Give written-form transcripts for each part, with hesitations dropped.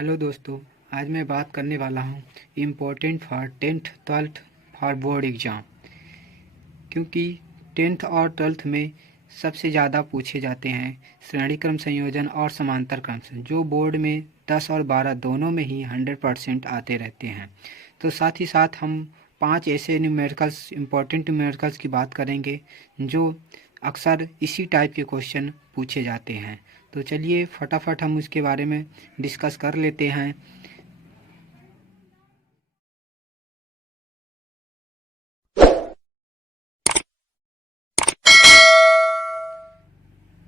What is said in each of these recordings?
Hello दोस्तों, आज मैं बात करने वाला हूँ important for tenth twelfth for board exam. क्योंकि टेंथ और ट्वेल्थ में सबसे ज़्यादा पूछे जाते हैं श्रेणी क्रम संयोजन और समांतर क्रम से, जो बोर्ड में 10 और 12 दोनों में ही 100% आते रहते हैं। तो साथ ही साथ हम 5 ऐसे न्यूमेरिकल्स इम्पोर्टेंट न्यूमेरिकल्स की बात करेंगे जो अक्सर इसी टाइप के क्वेश्चन पूछे जाते हैं। तो चलिए फटाफट हम उसके बारे में डिस्कस कर लेते हैं।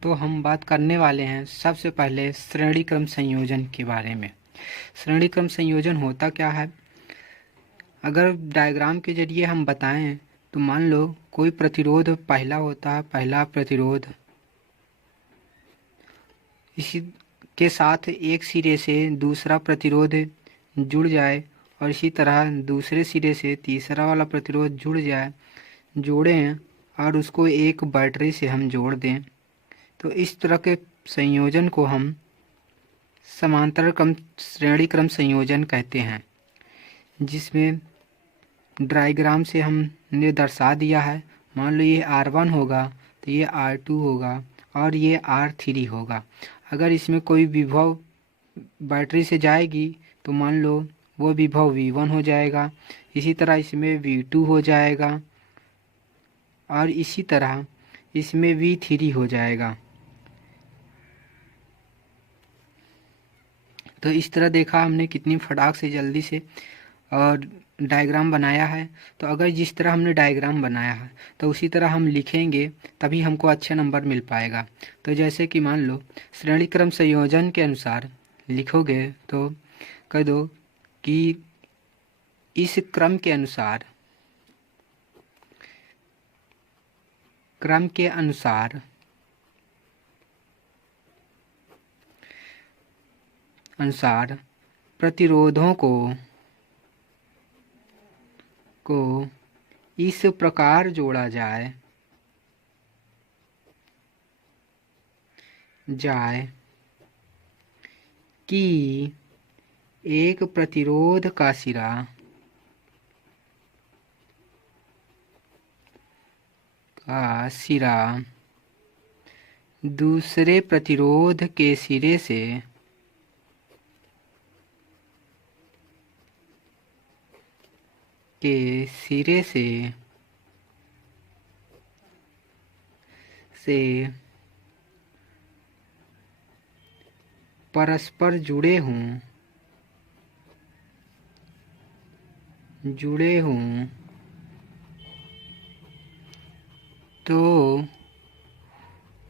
तो हम बात करने वाले हैं सबसे पहले श्रेणी क्रम संयोजन के बारे में। श्रेणी क्रम संयोजन होता क्या है? अगर डायग्राम के जरिए हम बताएं तो मान लो कोई प्रतिरोध पहला होता है, पहला प्रतिरोध इसी के साथ एक सिरे से दूसरा प्रतिरोध जुड़ जाए और इसी तरह दूसरे सिरे से तीसरा वाला प्रतिरोध जोड़ें और उसको एक बैटरी से हम जोड़ दें। तो इस तरह के संयोजन को हम समांतर क्रम श्रेणी क्रम संयोजन कहते हैं, जिसमें डायग्राम से हमने दर्शा दिया है। मान लो ये R1 होगा तो ये R2 होगा और ये R3 होगा। अगर इसमें कोई विभव बैटरी से जाएगी तो मान लो वो विभव V1 हो जाएगा, इसी तरह इसमें V2 हो जाएगा और इसी तरह इसमें V3 हो जाएगा। तो इस तरह देखा हमने कितनी फटाक से जल्दी से और डायग्राम बनाया है। तो अगर जिस तरह हमने डायग्राम बनाया है तो उसी तरह हम लिखेंगे तभी हमको अच्छा नंबर मिल पाएगा। तो जैसे कि मान लो श्रेणी क्रम संयोजन के अनुसार लिखोगे तो कह दो कि इस क्रम के अनुसार प्रतिरोधों को इस प्रकार जोड़ा जाए कि एक प्रतिरोध का सिरा दूसरे प्रतिरोध के सिरे से परस्पर जुड़े हों तो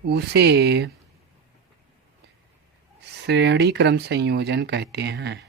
उसे श्रेणी क्रम संयोजन कहते हैं।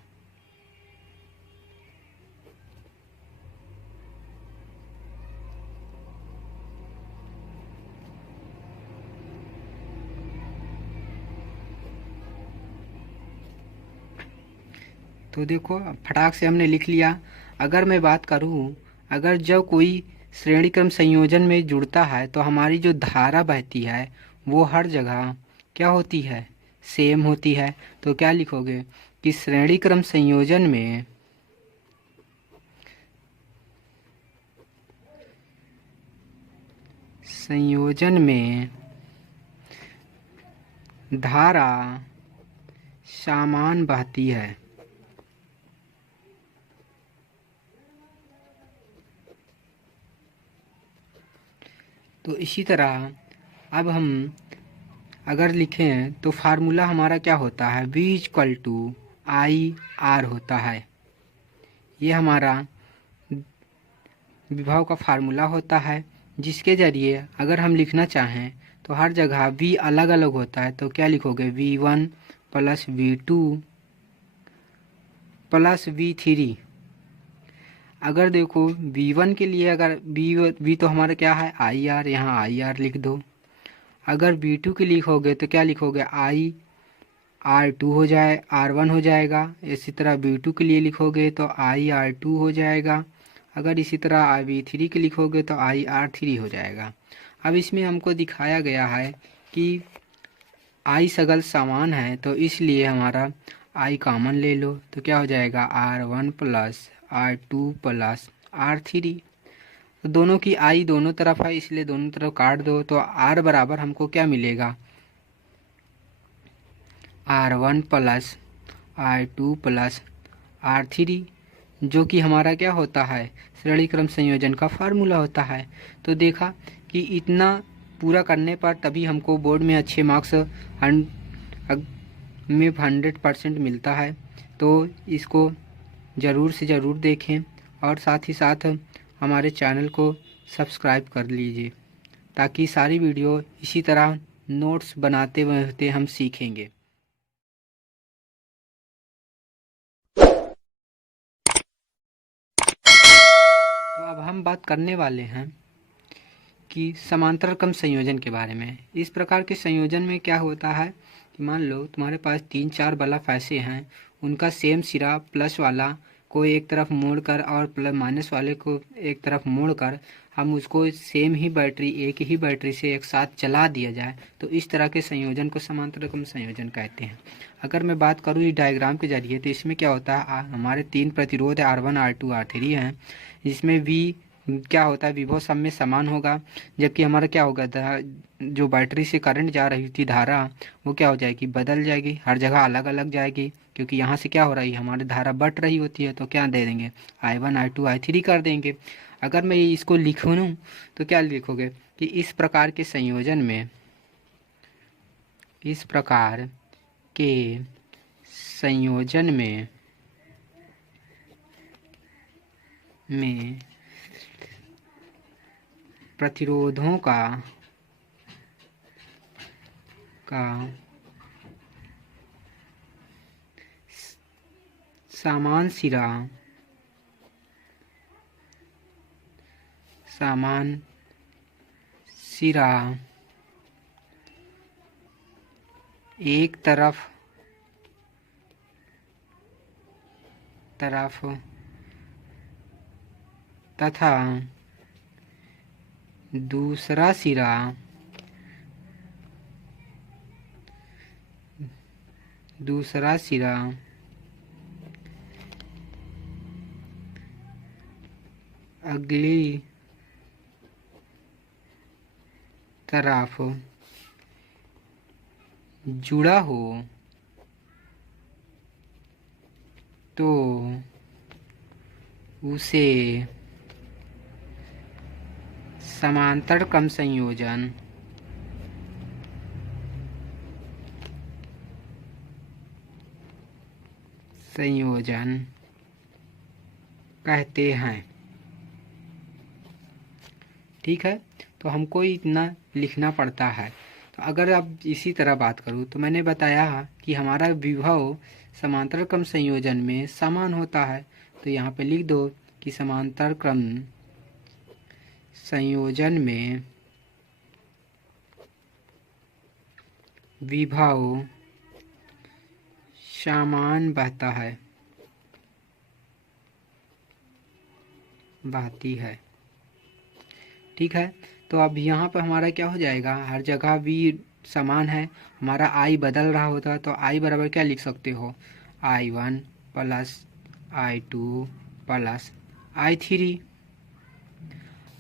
तो देखो फटाक से हमने लिख लिया। अगर मैं बात करूँ, अगर जब कोई श्रेणी क्रम संयोजन में जुड़ता है तो हमारी जो धारा बहती है वो हर जगह क्या होती है? सेम होती है। तो क्या लिखोगे कि श्रेणी क्रम संयोजन में धारा समान बहती है। तो इसी तरह अब हम अगर लिखें तो फार्मूला हमारा क्या होता है? V=IR होता है। ये हमारा विभव का फार्मूला होता है, जिसके ज़रिए अगर हम लिखना चाहें तो हर जगह V अलग अलग होता है। तो क्या लिखोगे? V1 + V2 + V3। अगर देखो V1 के लिए अगर V तो हमारा क्या है? IR, यहाँ IR लिख दो। अगर V2 के लिखोगे तो क्या लिखोगे? IR2 हो जाए, R1 हो जाएगा। इसी तरह V2 के लिए लिखोगे तो IR2 हो जाएगा। अगर इसी तरह V3 के लिखोगे तो IR3 हो जाएगा। अब इसमें हमको दिखाया गया है कि I सगल समान है, तो इसलिए हमारा आई कॉमन ले लो तो क्या हो जाएगा R1 plus R2 plus R3। तो दोनों की आई दोनों तरफ है इसलिए दोनों तरफ काट दो तो R बराबर हमको क्या मिलेगा R1 plus R2 plus R3, जो कि हमारा क्या होता है श्रेणी क्रम संयोजन का फार्मूला होता है। तो देखा कि इतना पूरा करने पर तभी हमको बोर्ड में अच्छे मार्क्स में 100% मिलता है। तो इसको ज़रूर से ज़रूर देखें और साथ ही साथ हमारे चैनल को सब्सक्राइब कर लीजिए ताकि सारी वीडियो इसी तरह नोट्स बनाते हुए हम सीखेंगे। तो अब हम बात करने वाले हैं कि समांतर क्रम संयोजन के बारे में। इस प्रकार के संयोजन में क्या होता है कि मान लो तुम्हारे पास 3-4 बल्ब ऐसे हैं, उनका सेम सिरा प्लस वाला को एक तरफ मोड़कर और प्लस माइनस वाले को एक तरफ मोड़कर हम उसको सेम ही बैटरी एक ही बैटरी से एक साथ चला दिया जाए तो इस तरह के संयोजन को समांतर क्रम संयोजन कहते हैं। अगर मैं बात करूँ इस डायग्राम के जरिए तो इसमें क्या होता है हमारे 3 प्रतिरोध R1 R2 R3 हैं, जिसमें V क्या होता है विभव सब में समान होगा, जबकि हमारा क्या होगा जो बैटरी से करंट जा रही थी धारा वो क्या हो जाएगी बदल जाएगी, हर जगह अलग अलग जाएगी क्योंकि यहाँ से क्या हो रही है हमारी धारा बढ़ रही होती है। तो क्या दे देंगे I1 I2 I3 कर देंगे। अगर मैं इसको लिखूँ तो क्या लिखोगे कि इस प्रकार के संयोजन में प्रतिरोधों का समान सिरा एक तरफ तथा दूसरा सिरा अगली तरफ जुड़ा हो तो उसे समांतर क्रम संयोजन कहते हैं। ठीक है, तो हमको इतना लिखना पड़ता है। तो अगर अब इसी तरह बात करूँ तो मैंने बताया कि हमारा विभव समांतर क्रम संयोजन में समान होता है, तो यहाँ पे लिख दो कि समांतर क्रम संयोजन में विभव समान बहती है। ठीक है, तो अब यहाँ पर हमारा क्या हो जाएगा हर जगह भी समान है, हमारा आई बदल रहा होता तो आई बराबर क्या लिख सकते हो I1 plus I2 plus I3।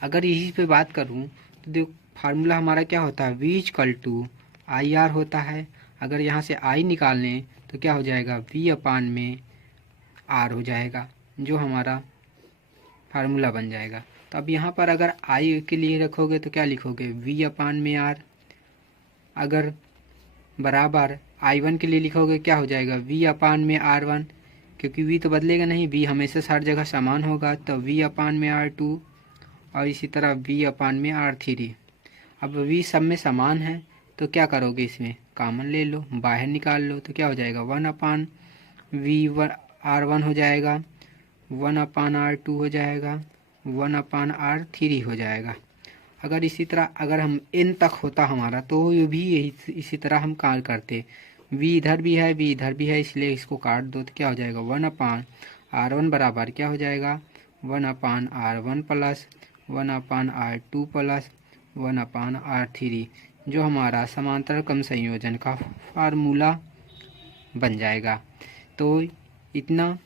अगर इसी पे बात करूँ तो देखो फार्मूला हमारा क्या होता है V=IR होता है। अगर यहाँ से I निकालने तो क्या हो जाएगा V/R हो जाएगा, जो हमारा फार्मूला बन जाएगा। तो अब यहाँ पर अगर I के लिए रखोगे तो क्या लिखोगे V/R। अगर बराबर I1 के लिए लिखोगे क्या हो जाएगा V/R1, क्योंकि V तो बदलेगा नहीं, V हमेशा हर जगह समान होगा तो V/R2 और इसी तरह V/R3। अब V सब में समान है तो क्या करोगे इसमें कॉमन ले लो बाहर निकाल लो तो क्या हो जाएगा 1/V/R1 हो जाएगा, 1/R2 हो जाएगा, 1/R3 हो जाएगा। अगर इसी तरह अगर हम n तक होता हमारा तो ये भी इसी तरह हम कार्य करते। v इधर भी है v इधर भी है इसलिए इसको काट दो तो क्या हो जाएगा 1/R1 बराबर क्या हो जाएगा 1/R1 plus 1/R2 plus 1/R3, जो हमारा समांतर क्रम संयोजन का फार्मूला बन जाएगा। तो इतना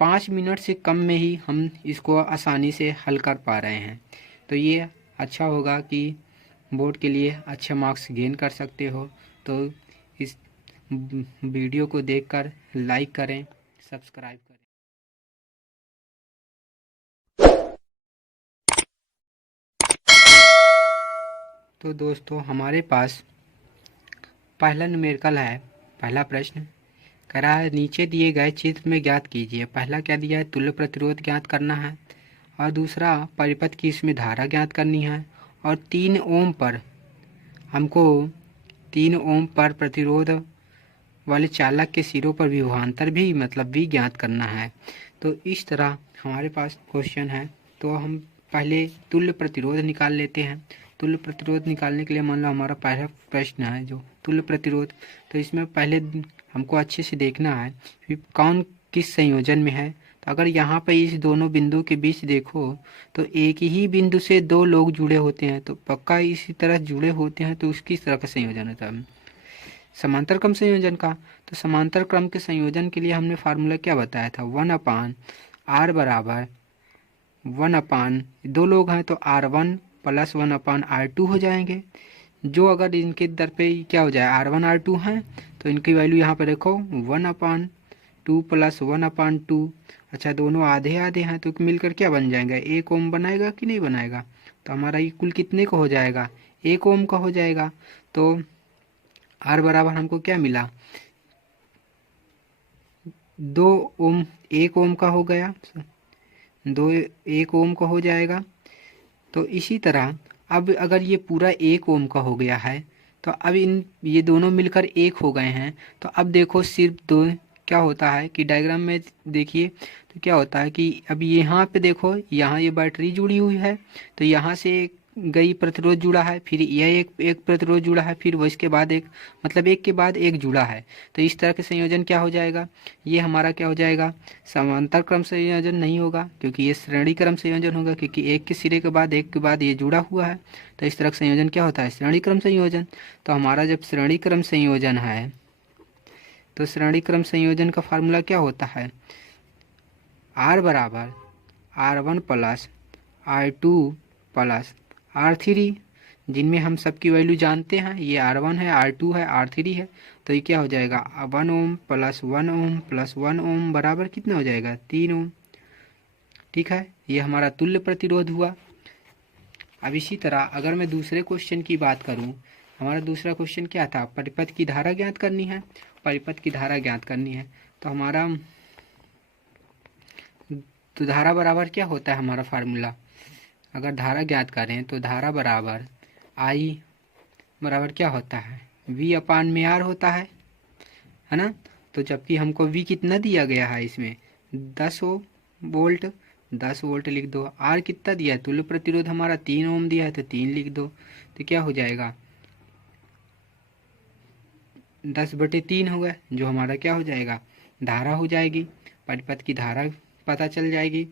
5 मिनट से कम में ही हम इसको आसानी से हल कर पा रहे हैं। तो ये अच्छा होगा कि बोर्ड के लिए अच्छे मार्क्स गेन कर सकते हो। तो इस वीडियो को देखकर लाइक करें, सब्सक्राइब करें। तो दोस्तों हमारे पास पहला न्यूमेरिकल है। पहला प्रश्न कह रहा है नीचे दिए गए चित्र में ज्ञात कीजिए। पहला क्या दिया है, तुल्य प्रतिरोध ज्ञात करना है, और दूसरा परिपथ की इसमें धारा ज्ञात करनी है, और 3 ओम पर हमको 3 ओम पर प्रतिरोध वाले चालक के सिरों पर विभवांतर भी मतलब भी ज्ञात करना है। तो इस तरह हमारे पास क्वेश्चन है। तो हम पहले तुल्य प्रतिरोध निकाल लेते हैं। तुल्य प्रतिरोध निकालने के लिए मान लो हमारा पहला प्रश्न है जो तुल्य प्रतिरोध। तो इसमें पहले हमको अच्छे से देखना है कि कौन किस संयोजन में है। तो अगर यहाँ पर इस दोनों बिंदु के बीच देखो तो एक ही बिंदु से 2 लोग जुड़े होते हैं, तो पक्का इसी तरह जुड़े होते हैं, तो उसकी तरह का संयोजन होता है समांतर क्रम संयोजन का। तो समांतर क्रम के संयोजन के लिए हमने फार्मूला क्या बताया था, 1/r बराबर 1 2 लोग हैं तो r1 प्लस 1/r2 हो जाएंगे। जो अगर इनके दर पे क्या हो जाए r1 r2 हैं तो इनकी वैल्यू यहाँ पे देखो 1/2 प्लस 1/2। अच्छा दोनों आधे आधे हैं तो मिलकर क्या बन जाएगा, 1 ओम बनाएगा कि नहीं बनाएगा। तो हमारा ये कुल कितने का हो जाएगा, 1 ओम का हो जाएगा। तो r बराबर हमको क्या मिला, 2 ओम, 1 ओम का हो गया, 1 ओम का हो जाएगा। तो इसी तरह अब अगर ये पूरा 1 ओम का हो गया है तो अब ये दोनों मिलकर 1 हो गए हैं। तो अब देखो सिर्फ 2 क्या होता है कि डायग्राम में देखिए तो क्या होता है कि अब यहाँ पे देखो यहाँ ये बैटरी जुड़ी हुई है, तो यहाँ से गई प्रतिरोध जुड़ा है, फिर यह एक प्रतिरोध जुड़ा है, फिर वो इसके बाद एक मतलब एक के बाद एक जुड़ा है। तो इस तरह के संयोजन क्या हो जाएगा, ये हमारा क्या हो जाएगा, समांतर क्रम संयोजन नहीं होगा क्योंकि ये श्रेणी क्रम संयोजन होगा, क्योंकि एक के सिरे के बाद ये जुड़ा हुआ है। तो इस तरह का संयोजन क्या होता है, श्रेणी क्रम संयोजन। तो हमारा जब श्रेणी क्रम संयोजन है तो श्रेणी क्रम संयोजन का फार्मूला क्या होता है, r बराबर r1 plus r2 plus r3, जिनमें हम सबकी वैल्यू जानते हैं, ये r1 है, r2 है, r3 है। तो ये क्या हो जाएगा 1 ओम प्लस 1 ओम प्लस 1 ओम बराबर कितना हो जाएगा, 3 ओम। ठीक है, ये हमारा तुल्य प्रतिरोध हुआ। अब इसी तरह अगर मैं दूसरे क्वेश्चन की बात करूं, हमारा दूसरा क्वेश्चन क्या था, परिपथ की धारा ज्ञात करनी है। परिपथ की धारा ज्ञात करनी है तो हमारा तो धारा बराबर क्या होता है हमारा फार्मूला, अगर धारा ज्ञात करें तो धारा बराबर I बराबर क्या होता है, V/R होता है ना। तो जबकि हमको V कितना दिया गया है इसमें 10 वोल्ट, 10 वोल्ट लिख दो। R कितना दिया है, तुल्य प्रतिरोध हमारा 3 ओम दिया है तो 3 लिख दो। तो क्या हो जाएगा 10/3 हो गया, जो हमारा क्या हो जाएगा, धारा हो जाएगी। परिपथ की धारा पता चल जाएगी।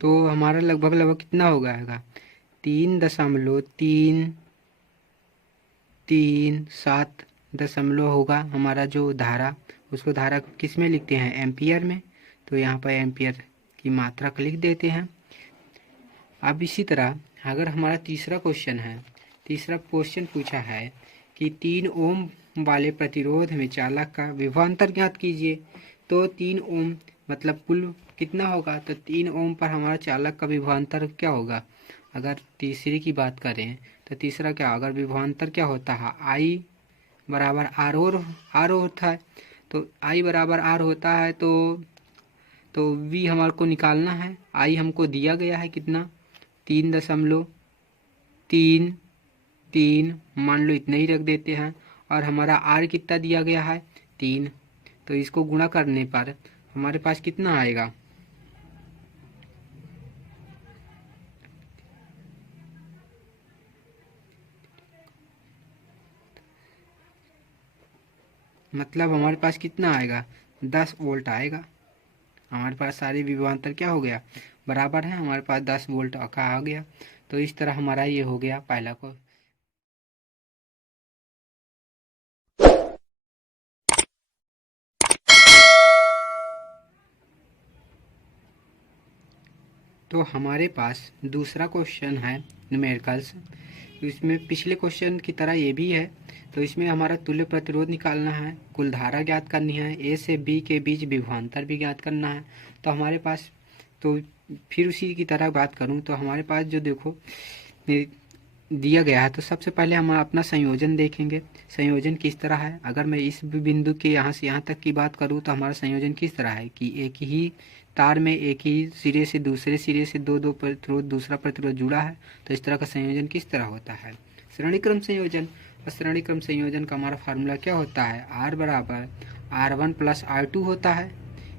तो हमारा लगभग कितना हो गया, 3.337 होगा हमारा जो धारा। उसको धारा किस में लिखते हैं, एम्पियर में। तो यहाँ पर एम्पियर की मात्रा को लिख देते हैं। अब इसी तरह अगर हमारा तीसरा क्वेश्चन है, तीसरा क्वेश्चन पूछा है कि 3 ओम वाले प्रतिरोध में चालक का विभवांतर ज्ञात कीजिए। तो 3 ओम मतलब कुल कितना होगा, तो 3 ओम पर हमारा चालक का विभवांतर क्या होगा। अगर तीसरी की बात करें तो तीसरा क्या, अगर विभवांतर क्या होता है, I बराबर R होता है। तो I बराबर R होता है तो V हमारे को निकालना है। I हमको दिया गया है कितना, 3.33 मान लो इतना ही रख देते हैं। और हमारा R कितना दिया गया है 3, तो इसको गुणा करने पर हमारे पास कितना आएगा, मतलब हमारे पास कितना आएगा 10 वोल्ट आएगा। हमारे पास सारे विभवांतर क्या हो गया, बराबर है, हमारे पास 10 वोल्ट का आ गया। तो इस तरह हमारा ये हो गया पहला को तो हमारे पास दूसरा क्वेश्चन है न्यूमेरिकल्स। इसमें पिछले क्वेश्चन की तरह ये भी है। तो इसमें हमारा तुल्य प्रतिरोध निकालना है, कुल धारा ज्ञात करनी है, ए से बी के बीच विभवांतर भी ज्ञात करना है। तो हमारे पास तो फिर उसी की तरह बात करूं तो हमारे पास जो देखो दिया गया है, तो सबसे पहले हम अपना संयोजन देखेंगे। संयोजन किस तरह है, अगर मैं इस बिंदु के यहाँ से यहाँ तक की बात करूँ तो हमारा संयोजन किस तरह है कि एक ही तार में एक ही सिरे से दूसरे सिरे से दो प्रतिरोध दूसरा प्रतिरोध जुड़ा है। तो इस तरह का संयोजन किस तरह होता है, श्रेणी क्रम संयोजन। और श्रेणी क्रम संयोजन का हमारा फार्मूला क्या होता है, R बराबर R1 प्लस R2 होता है,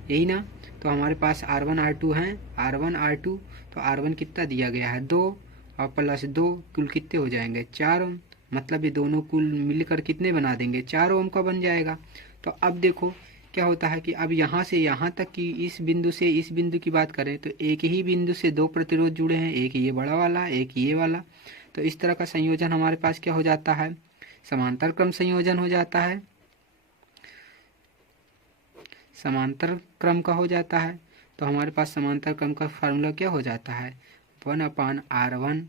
यही ना। तो हमारे पास R1 R2 है, R1 R2, तो R1 कितना दिया गया है 2 और प्लस 2 कुल कितने हो जाएंगे 4 ओम। मतलब ये दोनों कुल मिलकर कितने बना देंगे 4 ओम का बन जाएगा। तो अब देखो क्या होता है कि अब यहाँ से यहाँ तक की इस बिंदु से इस बिंदु की बात करें तो एक ही बिंदु से दो प्रतिरोध जुड़े हैं, एक ये बड़ा वाला एक ये वाला। तो इस तरह का संयोजन हमारे पास क्या हो जाता है, समांतर क्रम संयोजन हो जाता है, समांतर क्रम का हो जाता है। तो हमारे पास समांतर क्रम का फार्मूला क्या हो जाता है 1/R1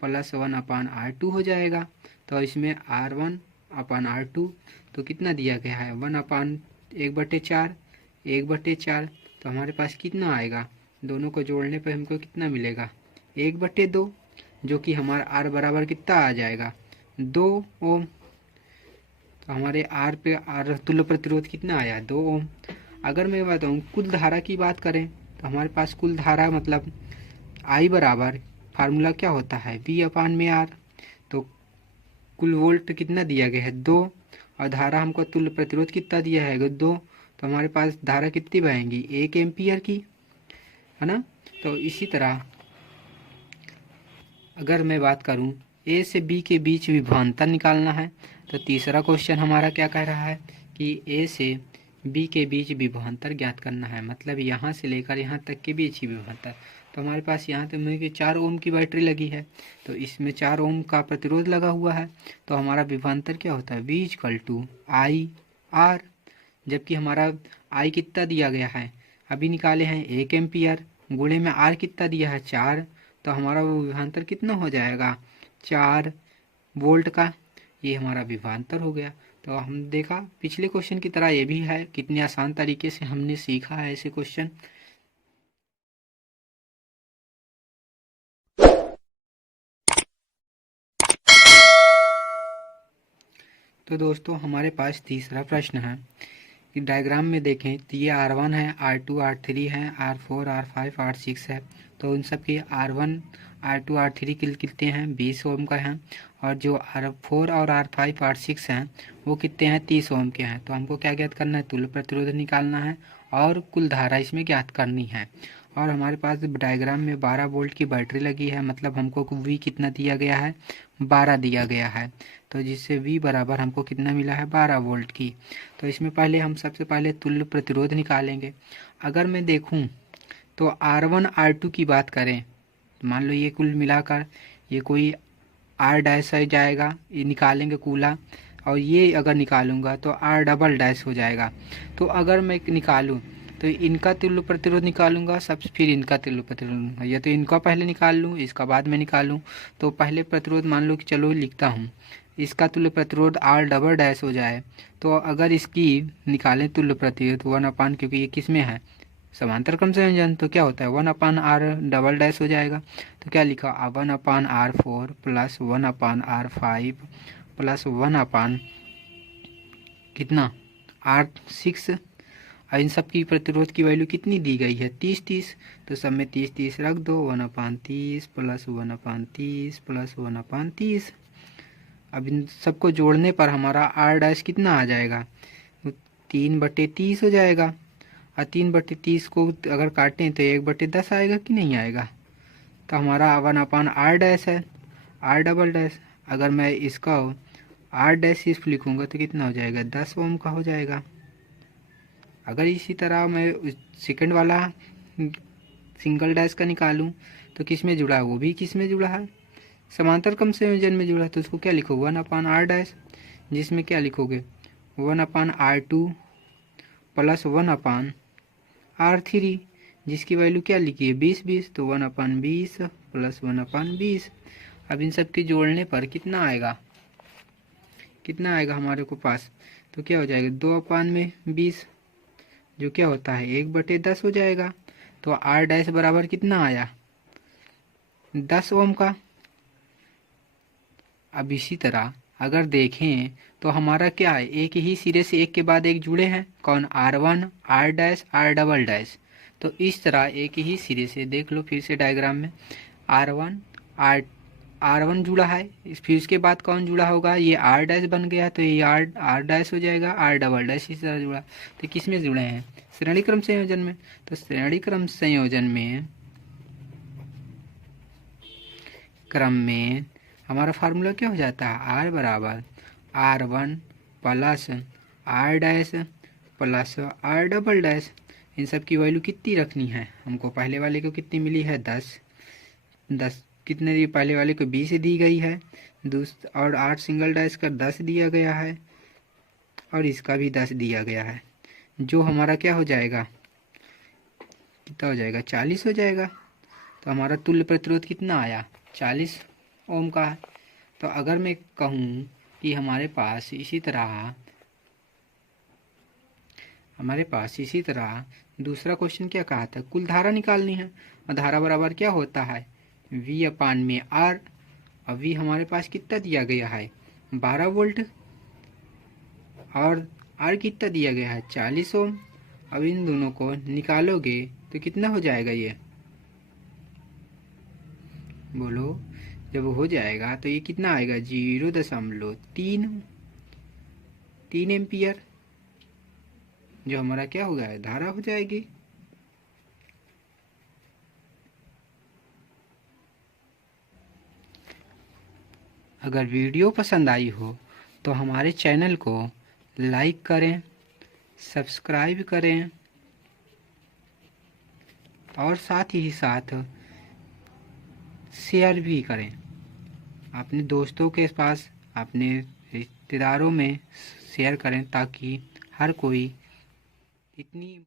प्लस 1/R2 हो जाएगा। तो इसमें R1/R2 तो कितना दिया गया है 1/1/4 1/4। तो हमारे पास कितना आएगा, दोनों को जोड़ने पर हमको कितना मिलेगा 1/2, जो कि हमारा R बराबर कितना आ जाएगा 2 ओम। तो हमारे R पे R तुल्य प्रतिरोध कितना आया 2 ओम। अगर मैं बताऊँ कुल धारा की बात करें तो हमारे पास कुल धारा मतलब I बराबर फार्मूला क्या होता है V/R। तो कुल वोल्ट कितना दिया गया है 2 और धारा हमको तुल्य प्रतिरोध कितना दिया है 2। तो हमारे पास धारा कितनी बहेंगी 1 एम्पियर की, है ना। तो इसी तरह अगर मैं बात करूं ए से बी के बीच विभवांतर निकालना है, तो तीसरा क्वेश्चन हमारा क्या कह रहा है कि ए से बी के बीच विभवांतर ज्ञात करना है, मतलब यहाँ से लेकर यहाँ तक के बीच ही विभवांतर। तो हमारे पास यहाँ तो मुझे 4 ओम की बैटरी लगी है, तो इसमें 4 ओम का प्रतिरोध लगा हुआ है। तो हमारा विभवांतर क्या होता है V=I/R, जबकि हमारा I कितना दिया गया है अभी निकाले हैं 1 एम्पियर, गुणे में R कितना दिया है 4। तो हमारा वो विभवांतर कितना हो जाएगा 4 वोल्ट का, ये हमारा विभवांतर हो गया। तो हम देखा पिछले क्वेश्चन की तरह ये भी है, कितनी आसान तरीके से हमने सीखा है ऐसे क्वेश्चन। तो दोस्तों हमारे पास तीसरा प्रश्न है कि डायग्राम में देखें तो ये R1 है, R2 R3 है, R4 R5 R6 है। तो उन सब की R1 R2 R3 कितने हैं 20 ओम का है, और जो R4 और R5 R6 हैं वो कितने हैं 30 ओम के हैं। तो हमको क्या ज्ञात करना है तुल्य प्रतिरोध निकालना है और कुल धारा इसमें ज्ञात करनी है। और हमारे पास डायग्राम में 12 वोल्ट की बैटरी लगी है, मतलब हमको V कितना दिया गया है 12 दिया गया है। तो जिससे V बराबर हमको कितना मिला है 12 वोल्ट की। तो इसमें पहले हम सबसे पहले तुल्य प्रतिरोध निकालेंगे। अगर मैं देखूं तो R1 R2 की बात करें, मान लो ये कुल मिलाकर ये कोई R डैश हो जाएगा, ये निकालेंगे कूला, और ये अगर निकालूंगा तो R डबल डैश हो जाएगा। तो अगर मैं निकालूं तो इनका तुल्य प्रतिरोध निकालूंगा सबसे, फिर इनका तुल्य प्रतिरोध, या तो इनका पहले निकाल लूँ इसका बाद में निकालूं। तो पहले प्रतिरोध मान लो कि चलो लिखता हूँ, इसका तुल्य प्रतिरोध R डबल डैश हो जाए। तो अगर इसकी निकालें तुल्य प्रतिरोध 1/, क्योंकि ये किस में है समांतर क्रम संयोजन, तो क्या होता है 1/R डबल डैश हो जाएगा। तो क्या लिखा 1/R4 प्लस 1/R5 प्लस 1/ कितना R6। और इन सब की प्रतिरोध की वैल्यू कितनी दी गई है 30-30। तो सब में 30-30 रख दो, 1/30 प्लस 1/30 प्लस 1/30। अब इन सबको जोड़ने पर हमारा R डैश कितना आ जाएगा 3/30 हो जाएगा। और 3/30 को अगर काटें तो 1/10 आएगा कि नहीं आएगा। तो हमारा 1/R डैश है R डबल डैश। अगर मैं इसका R डैश सिर्फ लिखूँगा तो कितना हो जाएगा 10 ओम का हो जाएगा। अगर इसी तरह मैं सेकंड वाला सिंगल डैश का निकालूं तो किस में जुड़ा है, वो भी किस में जुड़ा है समांतर क्रम संयोजन में जुड़ा है। तो उसको क्या लिखोगे 1/R डैश, जिसमें क्या लिखोगे 1/R2 प्लस 1/R3, जिसकी वैल्यू क्या लिखी है 20 तो 1/20 प्लस 1/20। अब इन सब के जोड़ने पर कितना आएगा हमारे को पास, तो क्या हो जाएगा 2/20 जो क्या होता है 1/10 हो जाएगा। तो R डैश बराबर कितना आया 10 ओम का। अब इसी तरह अगर देखें तो हमारा क्या है, एक ही सिरे से एक के बाद एक जुड़े हैं, कौन R1 R dash R double dash. तो इस तरह एक ही सिरे से देख लो फिर से डायग्राम में R1 R1 जुड़ा है, फिर उसके बाद कौन जुड़ा होगा, ये R डैश बन गया तो ये R डैश हो जाएगा, R डबल डैश इस तरह जुड़ा। तो किस में जुड़े हैं, श्रेणी क्रम संयोजन में। तो श्रेणी क्रम में हमारा फार्मूला क्या हो जाता है, R बराबर R1 plus R dash plus R double dash. इन सब की वैल्यू कितनी रखनी है हमको, पहले वाले को कितनी मिली है 10 कितने दी, पहले वाले को 20 दी गई है, और 8 सिंगल डैश का 10 दिया गया है और इसका भी 10 दिया गया है, जो हमारा क्या हो जाएगा, कितना हो जाएगा 40 हो जाएगा। तो हमारा तुल्य प्रतिरोध कितना आया 40 ओम का है। तो अगर मैं कहूँ कि हमारे पास इसी तरह दूसरा क्वेश्चन क्या कहा था, कुल धारा निकालनी है, और धारा बराबर क्या होता है V/R। अब V हमारे पास कितना दिया गया है 12 वोल्ट, और R कितना दिया गया है 40 ओम। अब इन दोनों को निकालोगे तो कितना हो जाएगा, ये बोलो, जब हो जाएगा तो ये कितना आएगा 0.3 एम्पियर, जो हमारा क्या हो गया धारा हो जाएगी। अगर वीडियो पसंद आई हो तो हमारे चैनल को लाइक करें, सब्सक्राइब करें और साथ ही साथ शेयर भी करें अपने दोस्तों के पास, अपने रिश्तेदारों में शेयर करें ताकि हर कोई इतनी